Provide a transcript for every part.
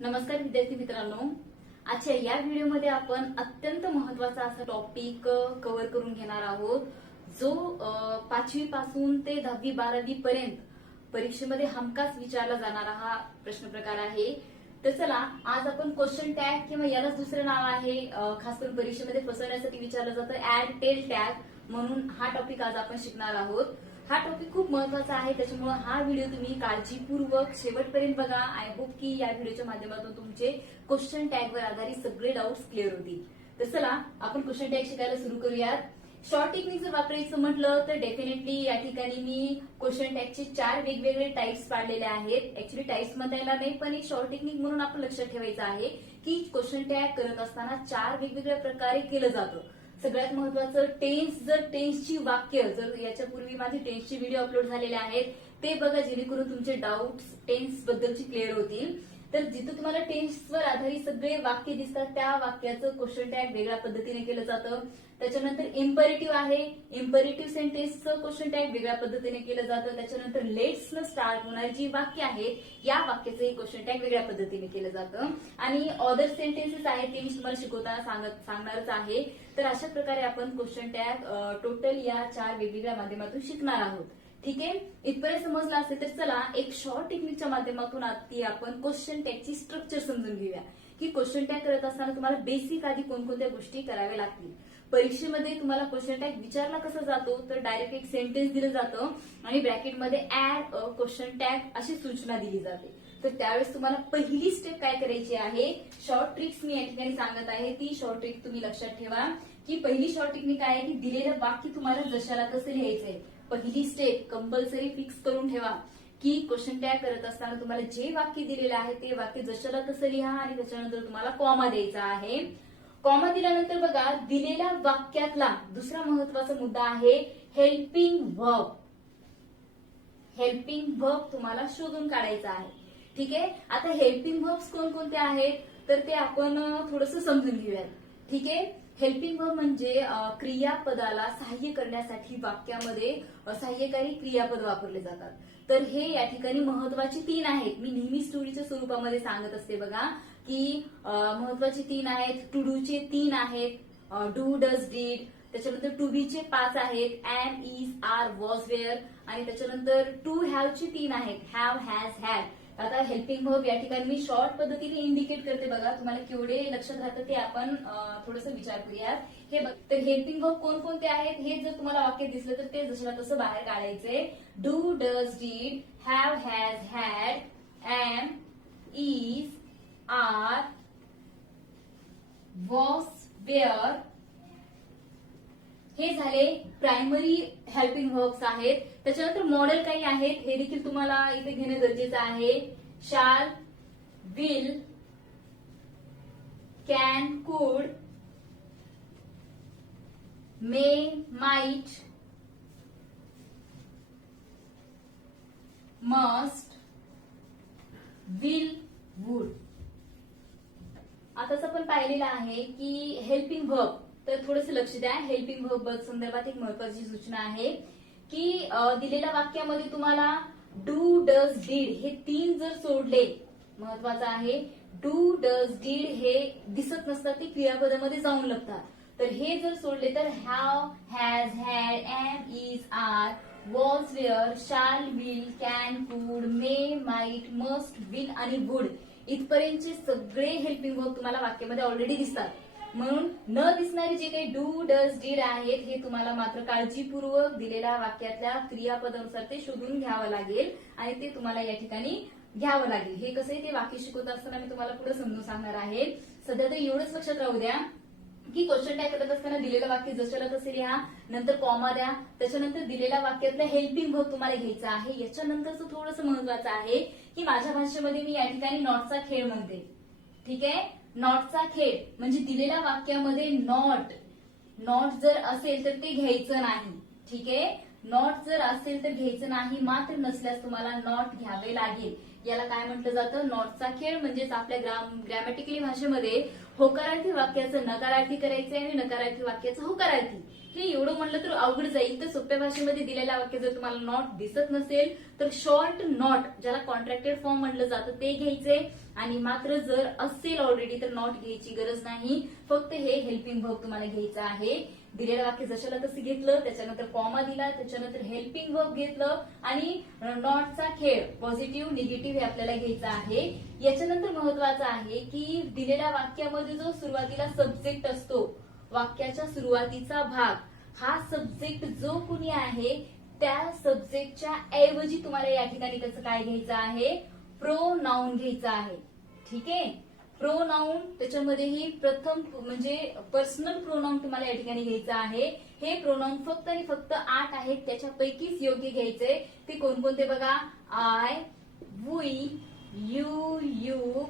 नमस्कार विद्यार्थी मित्रांनो, आजच्या या व्हिडिओमध्ये आपण अत्यंत महत्वाचा असा टॉपिक कव्हर करून घेणार आहोत जो 5वी पासून ते 10वी 12वी पर्यंत परीक्षेमध्ये हमखास विचारला जाणारा हा प्रश्न प्रकार आहे। तर चला आज आपण क्वेश्चन टॅग किंवा यालाच दुसरे नाव आहे खास करून परीक्षेमध्ये फसवण्यासाठी विचारलं जातं ऍड टेल टॅग म्हणून हा टॉपिक आज आपण शिकणार आहोत। हा टॉपिक खूप महत्वाचा आहे, त्याच्यामुळे हा व्हिडिओ तुम्ही काळजीपूर्वक शेवटपर्यंत बघा। आय होप की या व्हिडिओच्या माध्यमातून तुमचे क्वेश्चन टॅगवर आधारित सगळे डाऊट्स क्लिअर होतील। तर चला आपण क्वेश्चन टॅग शिकायला सुरू करूयात। शॉर्ट टेक्निक जर वापरायचं म्हटलं तर डेफिनेटली या ठिकाणी मी क्वेश्चन टॅगचे 4 वेगवेगळे टाइप्स पाडलेले आहेत। ऍक्च्युली टाइप्स म्हणायला नाही, पण एक शॉर्ट टेक्निक म्हणून आपण लक्षात ठेवायचं आहे की क्वेश्चन टॅग करत असताना 4 वेगवेगळ्या प्रकारे केलं जातं। सगळ्यात महत्वाचं टेन्स, जर टेन्सची वाक्य जर याच्यापूर्वी माझे टेन्सचे व्हिडिओ अपलोड झालेले आहेत ते बघा, जेणेकरून तुमचे डाऊट्स टेन्स बद्दलची क्लिअर होतील। तर जिथे तुम्हाला टेन्सवर आधारित सगळे वाक्य दिसतात त्या वाक्याचं क्वेश्चन टॅग वेगळ्या पद्धतीने केलं जातं। त्याच्यानंतर इम्परेटिव्ह आहे, इम्परेटिव्ह सेंटेन्सचं क्वेश्चन टॅग वेगळ्या पद्धतीने केलं जातं। त्याच्यानंतर लेट्स न स्टार्ट होणारी जी वाक्य आहेत या वाक्याचं क्वेश्चन टॅग वेगळ्या पद्धतीने केलं जातं। आणि अदर सेंटेन्सेस आहेत ते मी तुम्हाला शिकवताना सांगणारच आहे। तर अशा प्रकारे आपण क्वेश्चन टॅग टोटल या 4 वेगवेगळ्या माध्यमातून शिकणार आहोत। ठीक आहे, इथपर्यंत समजलं असेल तर चला एक शॉर्ट टेक्निकच्या माध्यमातून आधी आपण क्वेश्चन टॅगची स्ट्रक्चर समजून घेऊया की क्वेश्चन टॅग करत असताना तुम्हाला बेसिक आधी कोणकोणत्या गोष्टी कराव्या लागतील। परीक्षेमध्ये तुम्हाला क्वेश्चन टॅग विचारला कसा जातो तर डायरेक्ट एक सेंटेन्स दिलं जातं आणि ब्रॅकेटमध्ये ऍड अ क्वेश्चन टॅग अशी सूचना दिली जाते। तर त्यावेळेस तुम्हाला पहिली स्टेप काय करायची आहे, शॉर्ट ट्रिक्स मी या ठिकाणी सांगत आहे, ती शॉर्ट ट्रिक तुम्ही लक्षात ठेवा की पहिली शॉर्ट टेक्निक काय आहे की दिलेलं वाक्य तुम्हाला जशाला तसं लिहायचंय। पहिली स्टेप कंपल्सरी फिक्स करून ठेवा की क्वेश्चन टॅग करत असताना तुम्हाला जे वाक्य दिलेलं आहे ते वाक्य जशाला तसं लिहा आणि त्याच्यानंतर तुम्हाला कॉमा द्यायचा आहे। कॉमा दिल्यानंतर बघा दिलेल्या वाक्यातला दुसरा महत्वाचा मुद्दा आहे हेल्पिंग व्हर्ब। हेल्पिंग व्हर्ब तुम्हाला शोधून काढायचा आहे। ठीक आहे, आता हेल्पिंग व्हर्ब्स कोणकोणते आहेत तर ते आपण थोडंसं समजून घेऊयात। ठीक आहे, हेल्पिंग व्हर्ब म्हणजे क्रियापदाला सहाय्य करण्यासाठी वाक्यामध्ये सहाय्यकारी क्रियापद वापरले जातात। तर हे या ठिकाणी महत्वाचे 3 आहेत। मी नेहमी स्टोरीच्या स्वरूपामध्ये सांगत असते बघा की महत्वाचे 3 आहेत। टू डूचे 3 आहेत, डू डज डीड, त्याच्यानंतर टू बीचे 5 आहेत, am is are was were, आणि त्याच्यानंतर टू हॅवचे 3 आहेत, हॅव हॅज हॅड। आता हेल्पिंग व्हर्ब या ठिकाणी मी शॉर्ट पद्धतीने इंडिकेट करते बघा, तुम्हाला केवढे लक्षात राहतं ते आपण थोडंसं विचार करूयात। हे तर हेल्पिंग व्हर्ब कोणकोणते आहेत हे जर तुम्हाला वाक्य दिसलं तर ते जसं तसं बाहेर काढायचे। Do does did, have has had, am is are was were, हे झाले प्रायमरी हेल्पिंग व्हर्ब्स आहेत। त्याच्यानंतर मॉडेल काही आहेत हे देखील तुम्हाला इथे घेणं गरजेचं आहे। शाल, will, can, could, may, might, must, will, would. आताच आपण पाहिलेलं आहे की हेल्पिंग व्हर्ब, तर थोडंसं लक्ष द्या। हेल्पिंग व्हर्ब संदर्भात एक महत्वाची सूचना आहे की दिलेल्या वाक्यामध्ये तुम्हाला डू डज डीड हे 3 जर सोडले, महत्वाचं आहे, डू डज डीड हे दिसत नसतात, ते क्रियापदामध्ये जाऊन लागतात। तर हे जर सोडले तर have has had, am is are, was were, shall, will, can, could, may, might, must, will आणि वुड इथपर्यंतचे सगळे हेल्पिंग व्हर्ब तुम्हाला वाक्यामध्ये ऑलरेडी दिसतात। म्हणून न दिसणारे जे काही डू डज डीड आहेत हे तुम्हाला मात्र काळजीपूर्वक दिलेल्या वाक्यातल्या क्रियापदानुसार ते शोधून घ्यावं लागेल आणि ते तुम्हाला या ठिकाणी घ्यावं लागेल। हे कसं आहे ते वाक्य शिकवत असताना मी तुम्हाला पुढे समजून सांगणार आहे। सध्या तर एवढंच लक्षात राहू द्या की क्वेश्चन टॅग करत असताना दिलेलं वाक्य जशाला तसे लिहा, नंतर कॉमा द्या, त्याच्यानंतर दिलेल्या वाक्यातलं हेल्पिंग व्हर्ब तुम्हाला घ्यायचं आहे। याच्यानंतरचं थोडंसं महत्वाचं आहे की माझ्या भाषेमध्ये मी या ठिकाणी नॉटचा खेळ म्हणते। ठीक आहे, नॉटचा खेळ म्हणजे दिलेल्या वाक्यामध्ये नॉट जर असेल तर ते घ्यायचं नाही। ठीक आहे, नॉट जर असेल तर घ्यायचं नाही, मात्र नसल्यास तुम्हाला नॉट घ्यावे लागेल। याला काय म्हटलं जातं? नॉटचा खेळ. म्हणजेच आपल्या ग्रॅमॅटिकली भाषेमध्ये होकारार्थी वाक्याचं नकारार्थी करायचे आणि नकारार्थी वाक्याचं होकारार्थी. हे एवढं म्हणलं तर अवघड जाईल. तर सोप्या भाषेमध्ये दिलेला वाक्य जर तुम्हाला नॉट दिसत नसेल तर शॉर्ट नॉट, ज्याला कॉन्ट्रॅक्टेड फॉर्म म्हणलं जातं, ते घ्यायचे. आणि मात्र जर असेल ऑलरेडी तर नॉट घ्यायची गरज नाही. फक्त हे हेल्पिंग वर्ब तुम्हाला घ्यायचं आहे. दिलेलं वाक्य जशाला तसं घेतलं, त्याच्यानंतर कॉमा दिला, त्याच्यानंतर हेल्पिंग वर्ब घेतलं आणि नॉटचा खेळ पॉझिटिव्ह निगेटिव्ह हे आपल्याला घ्यायचं आहे. याच्यानंतर महत्वाचं आहे की दिलेल्या वाक्यामध्ये जो सुरुवातीला सब्जेक्ट असतो, वाक्याच्या सुरुवातीचा भाग, हा सब्जेक्ट जो कुणी आहे त्या सब्जेक्टच्या ऐवजी तुम्हाला या ठिकाणी त्याचं काय घ्यायचं आहे? प्रोनाउन घ्यायचं आहे. ठीक आहे. प्रोनाउन त्याच्यामध्येही प्रथम म्हणजे पर्सनल प्रोनाउन तुम्हाला या ठिकाणी घ्यायचं आहे. हे प्रोनाउन फक्त आणि फक्त 8 आहेत, त्याच्यापैकीच योग्य घ्यायचे. ते कोणकोणते बघा? I, we, you,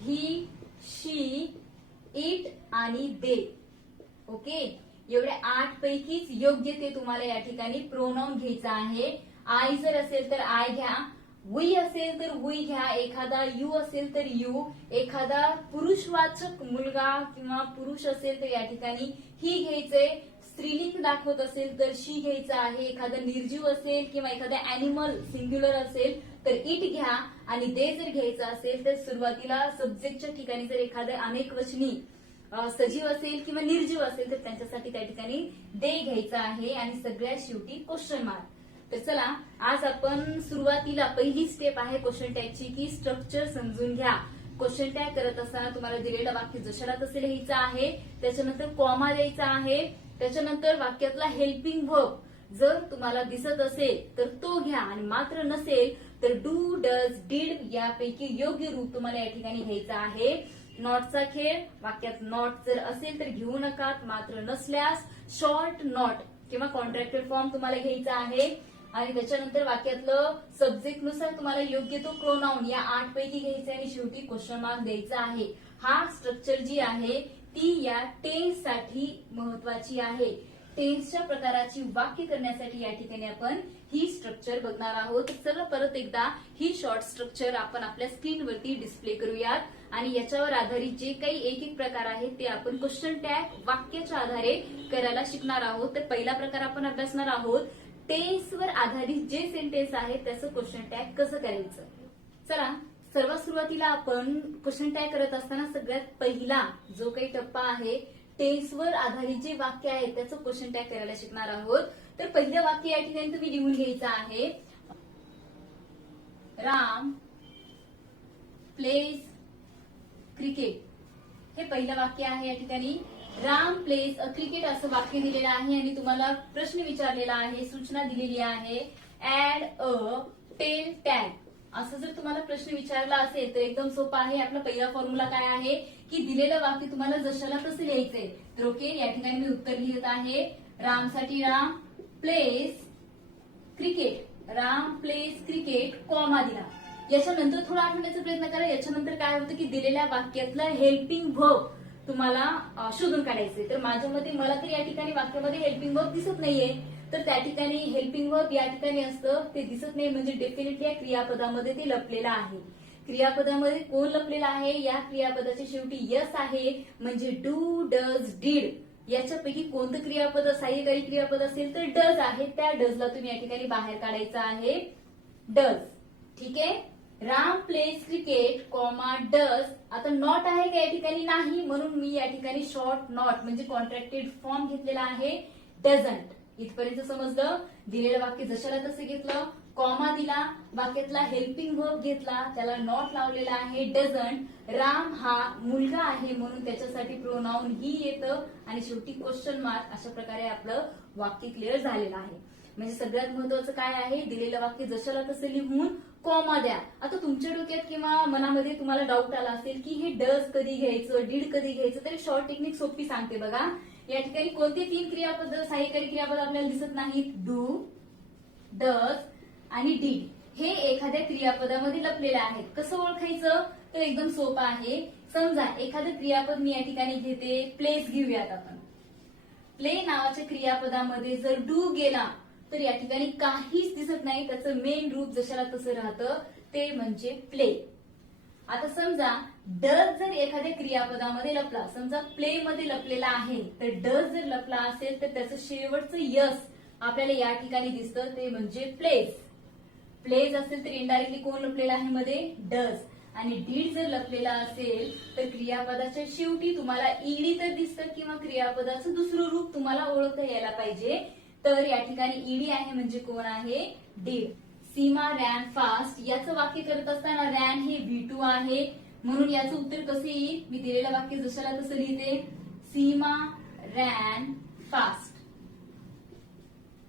he, she, it आणि दे. ओके. एवढ्या 8 पैकीच योग्य ते तुम्हाला या ठिकाणी प्रोनाउन घ्यायचं आहे. आय जर असेल तर आय घ्या, वी असेल तर वी घ्या, एखादा यू असेल तर यू, एखादा पुरुषवाचक मुलगा किंवा पुरुष असेल तर या ठिकाणी ही घ्यायचे. स्त्रीलिंग दाखवत असेल तर शी घ्यायचं आहे. एखादा निर्जीव असेल किंवा एखादा अॅनिमल सिंग्युलर असेल तर इट घ्या. आणि दे जर घ्यायचं असेल तर सुरुवातीला सब्जेक्टच्या ठिकाणी जर एखादं अनेकवचनी सजीव असेल किंवा निर्जीव असेल तर त्यांच्यासाठी त्या ठिकाणी दे घ्यायचं आहे. आणि सगळ्यात शेवटी क्वेश्चन मार्क. तर चला, आज आपण सुरुवातीला पहिली स्टेप आहे क्वेश्चन टॅगची की स्ट्रक्चर समजून घ्या. क्वेश्चन टॅग करत असताना तुम्हाला दिलेलं वाक्य जशाला तसे लिहायचं आहे. त्याच्यानंतर कॉमा द्यायचा आहे. त्याच्यानंतर वाक्यातला हेल्पिंग वर्ब जर तुम्हाला दिसत असेल तर तो घ्या आणि मात्र नसेल तर डू, डज, डीड यापैकी योग्य रूप तुम्हाला या ठिकाणी घ्यायचं आहे. नॉटचा खेळ, वाक्यात नॉट जर असेल तर घेऊ नका, मात्र नसल्यास शॉर्ट नॉट किंवा कॉन्ट्रॅक्टेड फॉर्म तुम्हाला घ्यायचा आहे. आणि त्याच्यानंतर वाक्यातलं सब्जेक्ट नुसार तुम्हाला योग्य तो प्रोनाउन या 8 पैकी घ्यायचा आणि शेवटी क्वेश्चन मार्क द्यायचा आहे. हा स्ट्रक्चर जी आहे ती या टेन्स साठी महत्वाची आहे. टेन्सच्या प्रकाराची वाक्य करण्यासाठी या ठिकाणी आपण ही स्ट्रक्चर बघणार आहोत. चला परत एकदा ही शॉर्ट स्ट्रक्चर आपण आपल्या स्क्रीनवरती डिस्प्ले करूयात आणि याच्यावर आधारित जे काही एक एक प्रकार आहेत ते आपण क्वेश्चन टॅग वाक्याच्या आधारे करायला शिकणार आहोत. तर पहिला प्रकार आपण अभ्यासणार आहोत टेन्सवर आधारित जे सेंटेन्स आहे त्याचं क्वेश्चन टॅग कसं करायचं. चला, सर्वात सुरुवातीला आपण क्वेश्चन टॅग करत असताना सगळ्यात पहिला जो काही टप्पा आहे टेन्सवर आधारित जे वाक्य आहे त्याचं क्वेश्चन टॅग करायला शिकणार आहोत. तर पहिलं वाक्य या ठिकाणी तुम्ही लिहून घ्यायचं आहे. Ram plays cricket. हे पहिलं वाक्य आहे. या ठिकाणी राम प्लेज अ क्रिकेट असं वाक्य दिलेलं आहे आणि तुम्हाला प्रश्न विचारलेला आहे, सूचना दिलेली आहे ऍड अ टेल टॅग. असं जर तुम्हाला प्रश्न विचारला असेल तर एकदम सोपा आहे. आपला पहिला फॉर्म्युला काय आहे की दिलेलं वाक्य तुम्हाला जशाला तसं लिहायचंय. तर ओके, या ठिकाणी मी उत्तर लिहित आहे. रामसाठी Ram plays cricket, Ram plays cricket comma दिला. याच्यानंतर थोडा आठवण्याचा प्रयत्न करा. याच्यानंतर काय होतं की दिलेल्या वाक्यातलं हेल्पिंग वर्ब तुम्हाला शोधून काढायचे. तर माझ्या मते मला तर या ठिकाणी वाक्यामध्ये हेल्पिंग वर्ब दिसत नाहीये. तर त्या ठिकाणी हेल्पिंग वर्ब या ठिकाणी असतं ते दिसत नाही म्हणजे डेफिनेटली या क्रियापदामध्ये ते लपलेलं आहे. क्रियापदामध्ये कोण लपलेलं आहे? या क्रियापदाच्या शेवटी यस आहे म्हणजे डू, डज, डीड याच्यापैकी कोणतं क्रियापद सहाय्यकारी क्रियापद असेल तर डज आहे. त्या डजला तुम्ही या ठिकाणी बाहेर काढायचं आहे डज. ठीक आहे. Ram plays cricket comma does. आता नॉट आहे का या ठिकाणी? नाही, म्हणून मी या ठिकाणी शॉर्ट नॉट म्हणजे कॉन्ट्रॅक्टेड फॉर्म घेतलेला आहे डझंट. इथपर्यंत समजलं. दिलेलं वाक्य जशाला तसं घेतलं, कॉमा दिला, वाक्यातला हेल्पिंग वर्ब घेतला, त्याला नॉट लावलेला आहे डझंट. राम हा मुलगा आहे म्हणून त्याच्यासाठी प्रोनाउन ही येतं आणि शेवटी क्वेश्चन मार्क. अशा प्रकारे आपलं वाक्य क्लिअर झालेलं आहे. म्हणजे सगळ्यात महत्वाचं काय आहे, दिलेलं वाक्य जशाला तसं लिहून कॉमा द्या. आता तुमच्या डोक्यात किंवा मनामध्ये तुम्हाला डाऊट आला असेल की हे डज कधी घ्यायचं, डीड कधी घ्यायचं, तर शॉर्ट टेक्निक सोपी सांगते बघा. या ठिकाणी कोणते 3 क्रियापद सहाय्यकारी क्रियापद आपल्याला दिसत नाहीत? डू, डज आणि डीड. हे एखाद्या क्रियापदामध्ये लपलेले आहेत. कसं ओळखायचं? तर एकदम सोपं आहे. समजा एखादं क्रियापद मी या ठिकाणी घेते, प्लेस घेऊयात आपण. प्ले नावाच्या क्रियापदामध्ये जर डू गेला तर या ठिकाणी काहीच दिसत नाही. त्याचं मेन रूप जशाला तसं राहतं. ते म्हणजे प्ले. आता समजा डज जर एखाद्या क्रियापदामध्ये लपला, समजा प्ले मध्ये लपलेला आहे, तर डज जर लपला असेल तर त्याचं शेवटचं यस आपल्याला या ठिकाणी दिसतं, ते म्हणजे प्लेज. प्लेज असेल तर इनडायरेक्टली कोण लपलेला आहे मध्ये, डज. आणि डीड जर लपलेला असेल तर क्रियापदाच्या शेवटी तुम्हाला ईडी तर दिसतं किंवा क्रियापदाचं दुसरं रूप तुम्हाला ओळखता यायला पाहिजे. तर या ठिकाणी ईडी आहे म्हणजे कोण आहे, डीड. सीमा रॅन फास्ट याचं वाक्य करत असताना रॅन हे V2 आहे, म्हणून याचं उत्तर कसं येईल, मी दिलेलं वाक्य जशाला तसं लिहिते, सीमा रॅन फास्ट,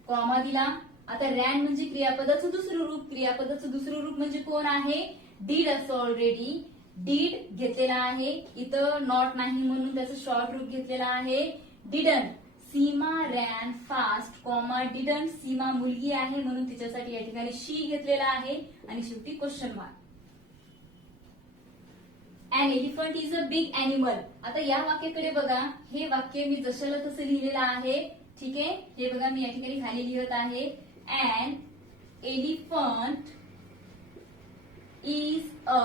कॉमा दिला. आता रॅन म्हणजे क्रियापदाचं दुसरं रूप, क्रियापदाचं दुसरं रूप म्हणजे कोण आहे, डीड असं ऑलरेडी. डीड घेतलेला आहे, इथं नॉट नाही म्हणून त्याचं शॉर्ट रूप घेतलेला आहे didn't. Seema ran fast comma didn't, Seema मुलगी आहे म्हणून तिच्यासाठी या ठिकाणी शी घेतलेला आहे आणि शेवटी question mark. An elephant is a big animal. आता या वाक्याकडे बघा, हे वाक्य मी जशाला तसं लिहिलेलं आहे, ठीक आहे. हे बघा मी या ठिकाणी खाली लिहत आहे, An elephant is a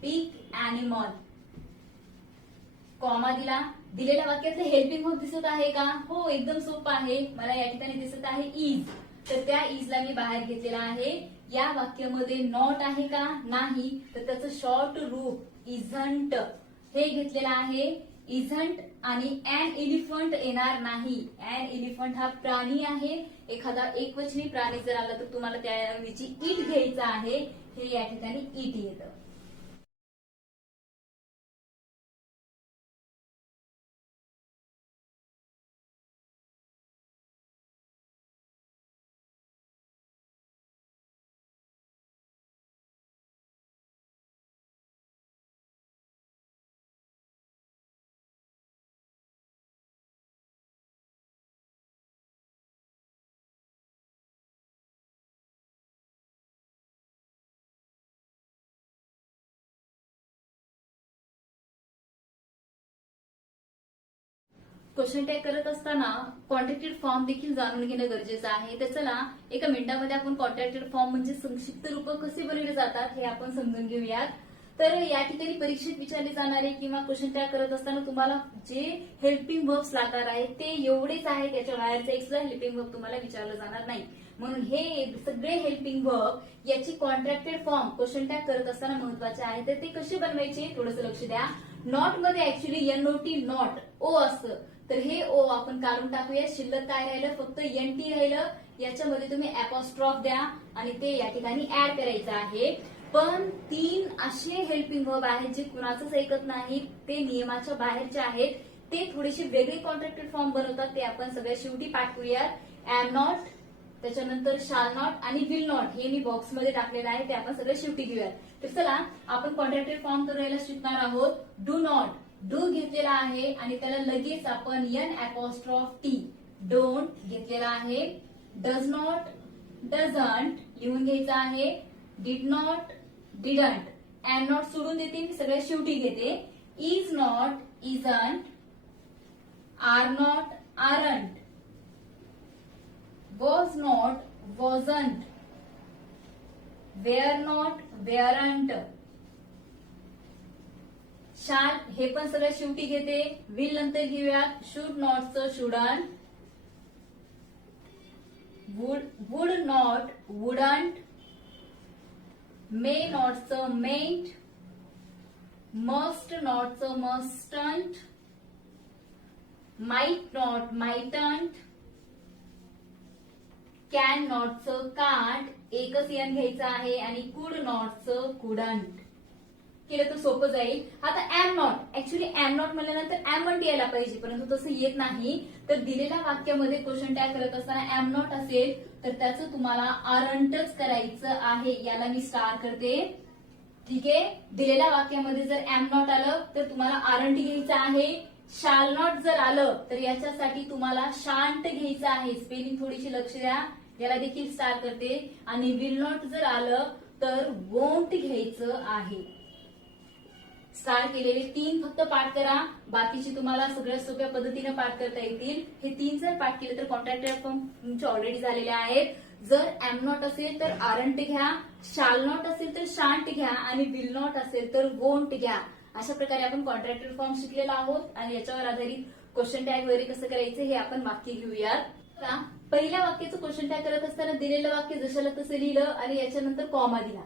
big animal, comma दिला. दिलेल्या वाक्यातलं हेल्पिंग वर्ब दिसत आहे का, हो एकदम सोपं आहे, मला या ठिकाणी दिसत आहे इज, तर त्या इजला मी बाहेर घेतलेला आहे. या वाक्यामध्ये नॉट आहे का, नाही, तर त्याचं शॉर्ट रूप इझंट हे घेतलेलं आहे. इझंट आणि ॲन एलिफंट येणार नाही. ॲन एलिफंट हा प्राणी आहे, एखादा एकवचनी प्राणी जर आला तर तुम्हाला त्याऐवजी इट घ्यायचं आहे, हे या ठिकाणी इट येतं. क्वेश्चन टॅग करत असताना कॉन्ट्रॅक्टेड फॉर्म देखील जाणून घेणं गरजेचं आहे. तर चला एका मिनिटामध्ये आपण कॉन्ट्रॅक्टेड फॉर्म म्हणजे संक्षिप्त रूप कसे बनवले जातात हे आपण समजून घेऊयात. तर या ठिकाणी परीक्षेत विचारले जाणारे किंवा क्वेश्चन टॅग करत असताना तुम्हाला जे हेल्पिंग वर्ब्स लागणार आहेत ते एवढेच आहे, त्याच्या बाहेरचं एक सुद्धा हेल्पिंग वर्ब तुम्हाला विचारलं जाणार नाही. म्हणून हे सगळे हेल्पिंग वर्ब याची कॉन्ट्रॅक्टेड फॉर्म क्वेश्चन टॅग करत असताना महत्वाचे आहे. तर ते कसे बनवायचे थोडंसं लक्ष द्या. नॉट मध्ये ऍक्च्युली NOT नॉट ओ असतं, तर हे ओ आपण काढून टाकूया. शिल्लक काय राहिलं, फक्त NT राहिलं. याच्यामध्ये तुम्ही अपॉस्ट्रॉफ द्या आणि ते या ठिकाणी ऍड करायचं आहे. पण 3 असे हेल्पिंग वर्ब आहेत जे कुणाचंच ऐकत नाहीत, ते नियमाच्या बाहेरचे आहेत, ते थोडेसे वेगळे कॉन्ट्रॅक्टेड फॉर्म बनवतात, ते आपण सगळ्या शेवटी पाठवूयात. एम नॉट, त्याच्यानंतर शाल नॉट आणि विल नॉट हे मी बॉक्समध्ये टाकलेलं आहे, ते आपण सगळं शेवटी घेऊयात. तर चला आपण कॉन्ट्रॅक्टेड फॉर्म करायला शिकणार आहोत. डू नॉट, डू घेतलेला आहे आणि त्याला लगेच आपण NT डोंट घेतलेला आहे. डज नॉट, डझंट लिहून घ्यायचा आहे. Did not, didn't, am not सोडून देते, मी सगळ्या शेवटी घेते. Is not, isn't, are not, aren't, was not, wasn't, were not, weren't, shall हे पण सगळं शेवटी घेते. विल नंतर घेऊयात. शुड नॉटचं shouldn't, would not, wouldn't, may नॉटचं मेंट, मस्ट नॉटचं mustn't, might not, mightn't, can नॉटचं कांट, एकच एन घ्यायचं आहे आणि कुड नॉटचं कुडंट. केलं तर सोपं जाईल. आता am not, actually am not म्हणल्यानंतर एमंट यायला पाहिजे, परंतु तसं येत नाही. तर दिलेल्या वाक्यामध्ये क्वेश्चन टॅग करत असताना एम नॉट असेल तर त्याचं तुम्हाला आरंटच करायचं आहे. याला मी स्टार करते, ठीक आहे. दिलेल्या वाक्यामध्ये जर एम नॉट आलं तर तुम्हाला आरंट घ्यायचं आहे. शाल नॉट जर आलं तर याच्यासाठी तुम्हाला शांत घ्यायचं आहे. स्पेलिंग थोडीशी लक्ष द्या, याला देखील स्टार करते. आणि विल नॉट जर आलं तर वोंट घ्यायचं आहे. स्टार केलेले 3 फक्त पाठ करा, बाकीचे तुम्हाला सगळ्या सोप्या पद्धतीने पाठ करता येतील. हे 3 जर पाठ केले तर कॉन्ट्रॅक्टेड फॉर्म तुमचे ऑलरेडी झालेले आहेत. जर एम नॉट असेल तर आरंट घ्या, शाल नॉट असेल तर शांट घ्या आणि विल नॉट असेल तर वोंट घ्या. अशा प्रकारे आपण कॉन्ट्रॅक्टेड फॉर्म शिकलेला आहोत आणि याच्यावर आधारित क्वेश्चन टॅग वगैरे कसं करायचं हे आपण वाक्य घेऊयात. पहिल्या वाक्याचं क्वेश्चन टॅग करत असताना दिलेलं वाक्य जशाला तसं लिहिलं आणि याच्यानंतर कॉमा दिला.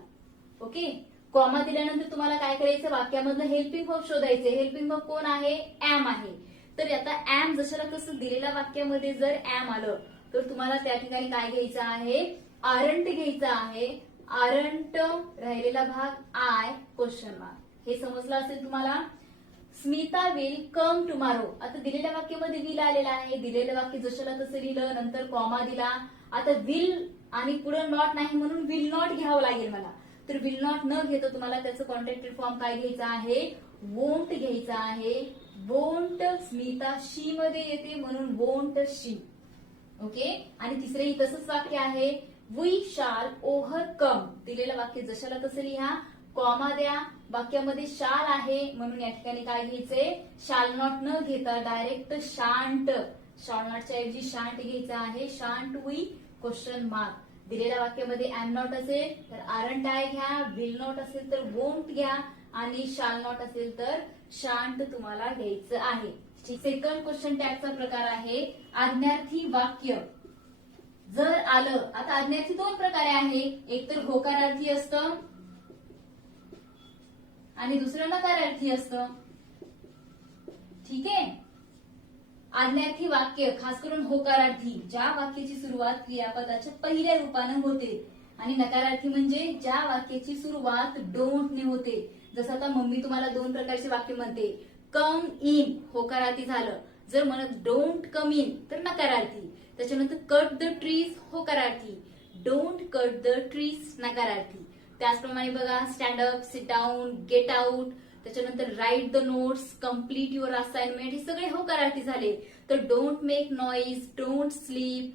ओके, कॉमा दिल्यानंतर तुम्हाला काय करायचं, वाक्यामधलं हेल्पिंग वर्ब शोधायचे. हेल्पिंग वर्ब कोण आहे, एम आहे. तर आता एम जशाला तसं दिलेल्या वाक्यामध्ये जर एम आलं तर तुम्हाला त्या ठिकाणी काय घ्यायचं आहे, आरंट घ्यायचा आहे. आरंट राहिलेला भाग आय क्वेश्चन मार्क. हे समजलं असेल तुम्हाला. Smita will come tomorrow. आता दिलेल्या वाक्यामध्ये विल आलेला आहे. दिलेलं वाक्य जशाला तसं लिहिलं, नंतर कॉमा दिला. आता विल आणि पुढे नॉट नाही म्हणून विल नॉट घ्यावं लागेल मला. तर विल नॉट न घेता तुम्हाला त्याचं कॉन्ट्रॅक्टेड फॉर्म काय घ्यायचा आहे, वोंट घ्यायचा आहे. वोंट स्मिता शी मध्ये येते म्हणून वोंट शी. ओके, आणि तिसरंही तसंच वाक्य आहे, वी शाल ओव्हरकम. दिलेलं वाक्य जशाला तसं लिहा, कॉमा द्या. वाक्यामध्ये शाल आहे म्हणून या ठिकाणी काय घ्यायचंय, शाल नॉट न घेता डायरेक्ट शांट. शाल नॉटच्या ऐवजी शांट घ्यायचा आहे. Shan't we question mark. दिलेल्या वाक्यामध्ये एम नॉट असेल तर आरंट आय घ्या, विल नॉट असेल तर वोंट घ्या आणि शाल नॉट असेल तर शांत तुम्हाला घ्यायचं आहे. सेकंड क्वेश्चन टॅगचा प्रकार आहे आज्ञार्थी वाक्य. जर आलं, आता आज्ञार्थी दोन प्रकारे आहे, एक तर होकारार्थी असतं आणि दुसरं नकारार्थी असतं. ठीक आहे. आज्ञार्थी वाक्य खास करून होकारार्थी, ज्या वाक्याची सुरुवात क्रियापदाच्या पहिल्या रूपानं होते, आणि नकारार्थी म्हणजे ज्या वाक्याची सुरुवात डोंट ने होते. जसं आता मम्मी तुम्हाला दोन प्रकारचे वाक्य म्हणते, कम इन होकारार्थी झालं, जर म्हणत डोंट कम इन तर नकारार्थी. त्याच्यानंतर कट द ट्रीज होकारार्थी, डोंट कट द ट्रीज नकारार्थी. त्याचप्रमाणे बघा stand up, sit down, get out, त्याच्यानंतर write the notes, complete your assignment, हे सगळे होकारार्थी झाले. तर don't make noise, don't sleep,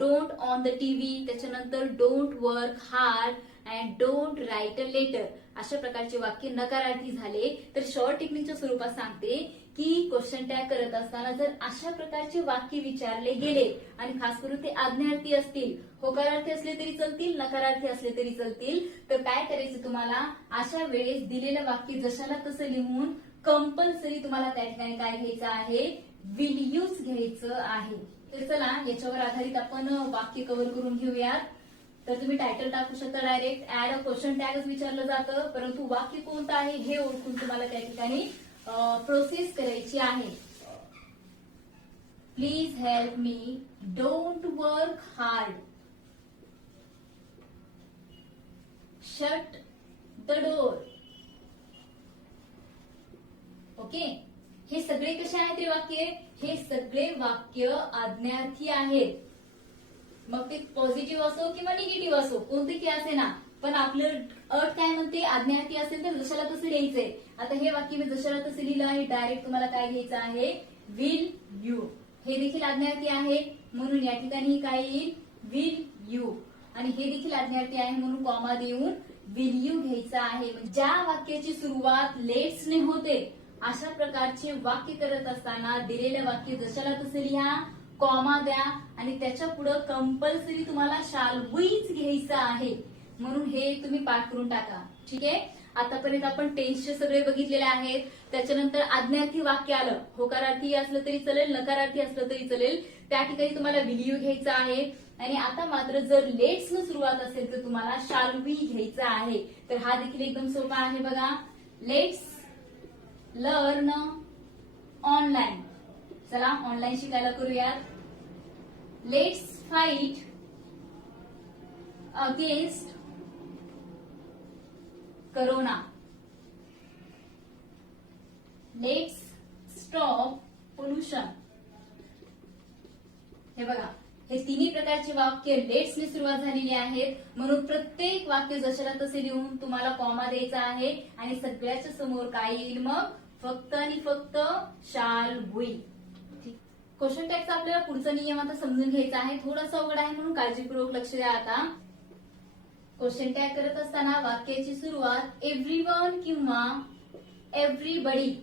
don't on the TV, त्याच्यानंतर don't work hard and don't write a letter. अशा प्रकारचे वाक्य नकारार्थी झाले. तर शॉर्ट टेक्निकच्या स्वरूपात सांगते की क्वेश्चन टॅग करत असताना जर अशा प्रकारचे वाक्य विचारले गेले आणि खास करून ते आज्ञार्थी असतील, होकारार्थी असले तरी चालतील, नकारार्थी असले तरी चालतील, तर काय करायचं तुम्हाला, अशा वेळेस दिलेलं वाक्य जशाला तसं लिहून कंपल्सरी तुम्हाला त्या ठिकाणी काय घ्यायचं आहे, विल यूज घ्यायचं आहे. तर चला याच्यावर आधारित आपण वाक्य कव्हर करून घेऊयात. तर तुम्ही टायटल टाकू शकता, डायरेक्ट ऍड अ क्वेश्चन टॅगच विचारलं जातं, परंतु वाक्य कोणतं आहे हे ओळखून तुम्हाला त्या ठिकाणी प्रोसेस करायची आहे. Please help me, don't work hard, shut the door. Okay, हे सगळे कसे आहेत ते वाक्य, हे सगळे वाक्य आज्ञार्थी आहेत. मग ते पॉझिटिव्ह असो किंवा निगेटिव्ह असो, कोणते असे ना, पण आपलं अट काय म्हणते, आज्ञार्थी असेल तर जशाला तसं लिहायचंय. आता हे वाक्य मी जशाला तसं लिहिलं आहे, डायरेक्ट तुम्हाला काय घ्यायचं आहे, विल यू. हे देखील आज्ञार्थी आहे म्हणून या ठिकाणी काय येईल, विल यू. आणि हे देखील आज्ञार्थी आहे म्हणून कॉमा देऊन विल यू घ्यायचं आहे. ज्या वाक्याची सुरुवात लेट्स ने होते अशा प्रकारचे वाक्य करत असताना दिलेलं वाक्य जशाला तसं लिहा, कॉमा द्या आणि त्याच्या पुढे कंपल्सरी तुम्हाला शाल वीच घ्यायचं आहे. म्हणून हे तुम्ही पाठ करून टाका. ठीक आहे. आतापर्यंत आपण टेन्सचे सगळे बघितलेले आहेत. त्याच्यानंतर आज्ञार्थी वाक्य आलं, होकारार्थी असलं तरी चालेल, नकारार्थी असलं तरी चालेल, त्या ठिकाणी तुम्हाला विल यू घ्यायचं आहे. आणि आता मात्र जर लेट्स न सुरुवात असेल तर तुम्हाला शाल वी घ्यायचं आहे. तर हा देखील एकदम सोपा आहे बघा. Let's learn online. चला ऑनलाईन शिकायला करूयात. Let's fight against corona. Let's stop pollution. हे बघा, हे तिन्ही प्रकारचे वाक्य लेट्स ने सुरुवात झालेली आहेत म्हणून प्रत्येक वाक्य जशाला तसे लिहून तुम्हाला कॉमा द्यायचा आहे आणि सगळ्याच्या समोर काय येईल, मग फक्त आणि फक्त शाल वी. क्वेश्चन टॅगचा आपल्याला पुढचा नियम आता समजून घ्यायचा आहे. थोडासा अवघड आहे म्हणून काळजीपूर्वक लक्ष द्या. आता क्वेश्चन टॅग करत असताना वाक्याची सुरुवात एव्हरीवन किंवा एव्हरीबडी,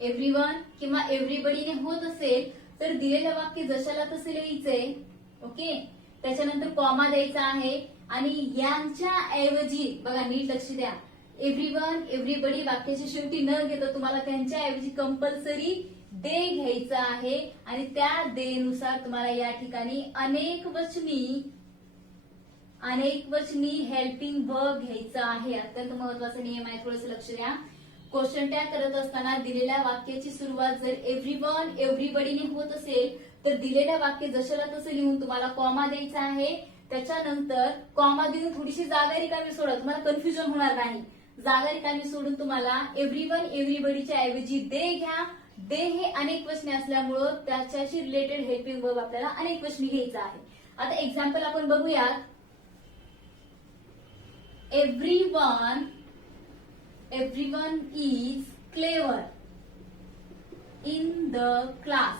एव्हरीवन किंवा एव्हरीबडीने होत असेल तर दिलेलं वाक्य जशाला तसे लिहायचंय. ओके, त्याच्यानंतर कॉमा द्यायचा आहे आणि यांच्या ऐवजी बघा नीट लक्ष द्या, एव्हरीवन एव्हरीबडी वाक्याच्या शेवटी न घेता तुम्हाला त्यांच्या ऐवजी कंपल्सरी दे घ्यायचा आहे आणि त्या दे नुसार तुम्हाला या ठिकाणी अनेक वचनी हेल्पिंग वर्ब घ्यायचा आहे. अत्यंत महत्वाचा नियम आहे, थोडंसं लक्ष द्या. क्वेश्चन टॅग करत असताना दिलेल्या वाक्याची सुरुवात जर एव्हरीवन एव्हरीबडीने होत असेल तर दिलेल्या वाक्य जशाला तसं लिहून तुम्हाला कॉमा द्यायचा आहे. त्याच्यानंतर कॉमा देऊन थोडीशी जागा रिकामी सोडा, तुम्हाला कन्फ्युजन होणार नाही. जागा रिकामी सोडून तुम्हाला एव्हरीवन एव्हरीबडीच्या ऐवजी दे घ्या. दे हे अनेक वचने असल्यामुळं त्याच्याशी रिलेटेड हेल्पिंग वर्ब आपल्याला अनेक वचनी घ्यायचा आहे. आता एक्झाम्पल आपण बघूयात. everyone is clever in the class.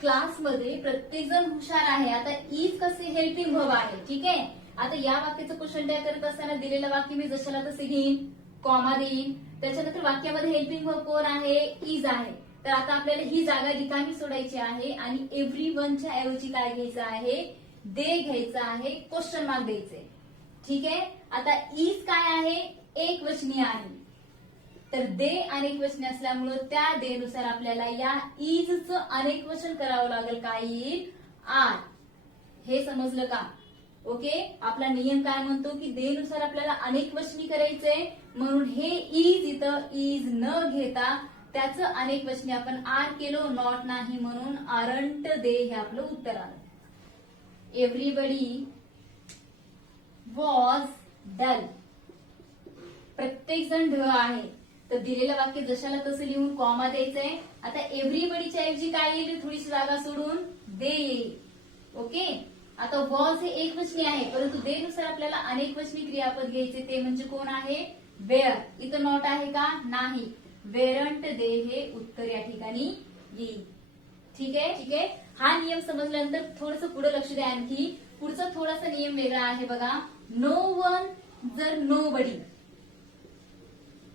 क्लासमध्ये प्रत्येक जण हुशार आहे. आता इज कसे हेल्पिंग वर्ब आहे, ठीक आहे. आता या वाक्याचं क्वेश्चन टॅग करत असताना दिलेलं वाक्य मी जशाला तसे घेईन, कॉमा देईन. त्याच्यानंतर वाक्यामध्ये हेल्पिंग वर्ब कोण आहे, इज आहे. तर आता आपल्याला ही जागा रिकामी सोडायची आहे आणि एव्हरीवनच्या ऐवजी काय घ्यायचं आहे, दे घ्यायचं आहे, क्वेश्चन मार्क द्यायचे, ठीक आहे. आता इज काय आहे, एक वचनी आहे. तर दे अनेक वचने असल्यामुळं त्या दे नुसार आपल्याला या इजचं अनेक वचन करावं लागेल. काय येईल, आर. हे समजलं का? ओके, आपला नियम काय म्हणतो की दे नुसार आपल्याला अनेक वचनी करायचंय, म्हणून हे इज इथं इज न घेता त्याचं अनेक वचनी आपण आर केलो, नॉट नाही, म्हणून आरंट दे हे आपलं उत्तर आलं. Everybody was dull. प्रत्येक जण ढ आहे. तर दिलेलं वाक्य जशाला तसं लिहून कॉमा द्यायचंय. आता एव्हरीबडीच्या ऐवजी काय येईल, थोडीशी जागा सोडून दे येईल. ओके, आता वॉज हे एक वचनी आहे, परंतु दे नुसार आपल्याला अनेक वचनी क्रियापद घ्यायचे. ते म्हणजे कोण आहे, वेअर. इथं नॉट आहे का, नाही. वेरंट दे हे उत्तर या ठिकाणी येईल. ठीक आहे, ठीक आहे. हा नियम समजल्यानंतर थोडंसं पुढे लक्ष द्या. आणखी पुढचा थोडासा नियम वेगळा आहे बघा. नो वन जर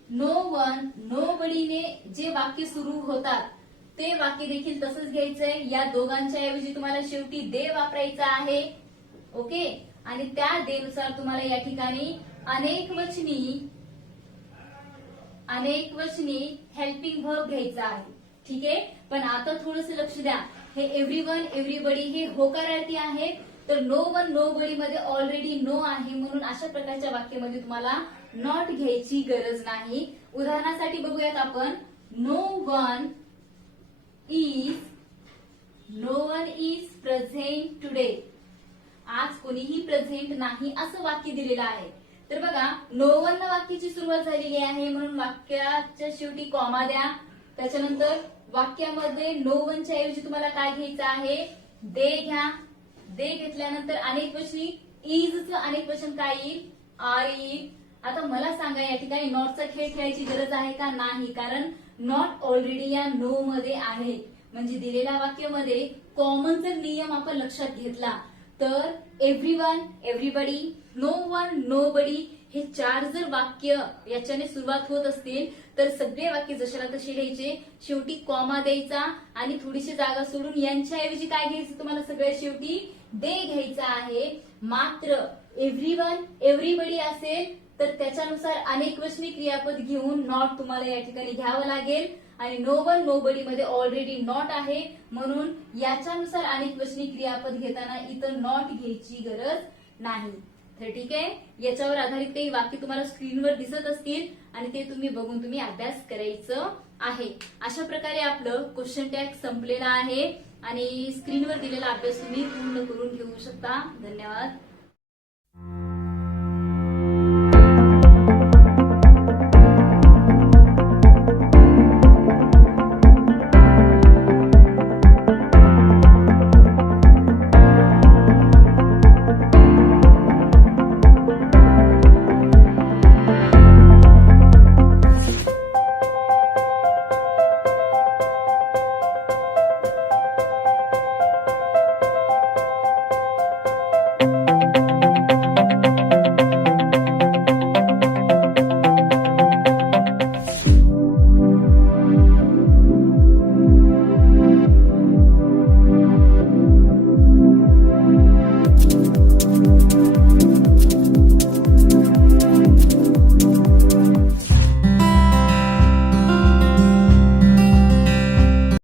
नो वन नो बडीने जे वाक्य सुरू होतात ते वाक्य देखील तसंच घ्यायचंय. या दोघांच्या ऐवजी तुम्हाला शेवटी दे वापरायचा आहे. ओके, आणि त्या दे नुसार तुम्हाला या ठिकाणी अनेक वचनी हेल्पिंग वर्ब घ्यायचा आहे. ठीक आहे, पण आता थोडंसं लक्ष द्या. हे एव्हरीवन एव्हरीबडी हे होकारार्थी आहेत. तर नो वन नो बडी मध्ये ऑलरेडी नो आहे, म्हणून अशा प्रकारच्या वाक्यामध्ये तुम्हाला नॉट घ्यायची गरज नाही. उदाहरणासाठी बघूयात आपण. No one is present today. आज कोणीही प्रेझेंट नाही असं वाक्य दिलेलं आहे. तर बघा, नो वन वाक्याची सुरुवात झालेली आहे, म्हणून वाक्याच्या शेवटी कॉमा द्या. त्याच्यानंतर वाक्यामध्ये नो वनच्या ऐवजी तुम्हाला काय घ्यायचं आहे, दे घ्या. दे घेतल्यानंतर अनेक वचनी इजचं अनेक वचन काय येईल, आर येईल. आता मला सांगा, या ठिकाणी नॉटचा खेळ खेळायची गरज आहे का, नाही. कारण नॉट ऑलरेडी या नो मध्ये आहे. म्हणजे दिलेल्या वाक्यामध्ये कॉमन जर नियम आपण लक्षात घेतला तर everyone everybody, no one nobody हे चार जर वाक्य याच्याने सुरुवात होत असतील तर सगळे वाक्य जशाला तसे लिहायचे. शेवटी कॉमा द्यायचा आणि थोडीशी जागा सोडून यांच्याऐवजी काय घ्यायचं, तुम्हाला सगळ्या शेवटी दे घ्यायचा आहे. मात्र एव्हरीवन एव्हरीबडी असेल तर त्याच्यानुसार अनेक वचनी क्रियापद घेऊन नॉट तुम्हाला या ठिकाणी घ्यावं लागेल. आणि नो वन नो बडी मध्ये ऑलरेडी नॉट आहे, म्हणून याच्यानुसार अनेक वचनी क्रियापद घेताना इथं नॉट घ्यायची गरज नाही. तर ठीक आहे, याच्यावर आधारित काही वाक्य तुम्हाला स्क्रीनवर दिसत असतील आणि ते तुम्ही बघून तुम्ही अभ्यास करायचं आहे. अशा प्रकारे आपलं क्वेश्चन टॅग संपलेला आहे आणि स्क्रीनवर दिलेला अभ्यास तुम्ही पूर्ण करून घेऊ शकता. धन्यवाद.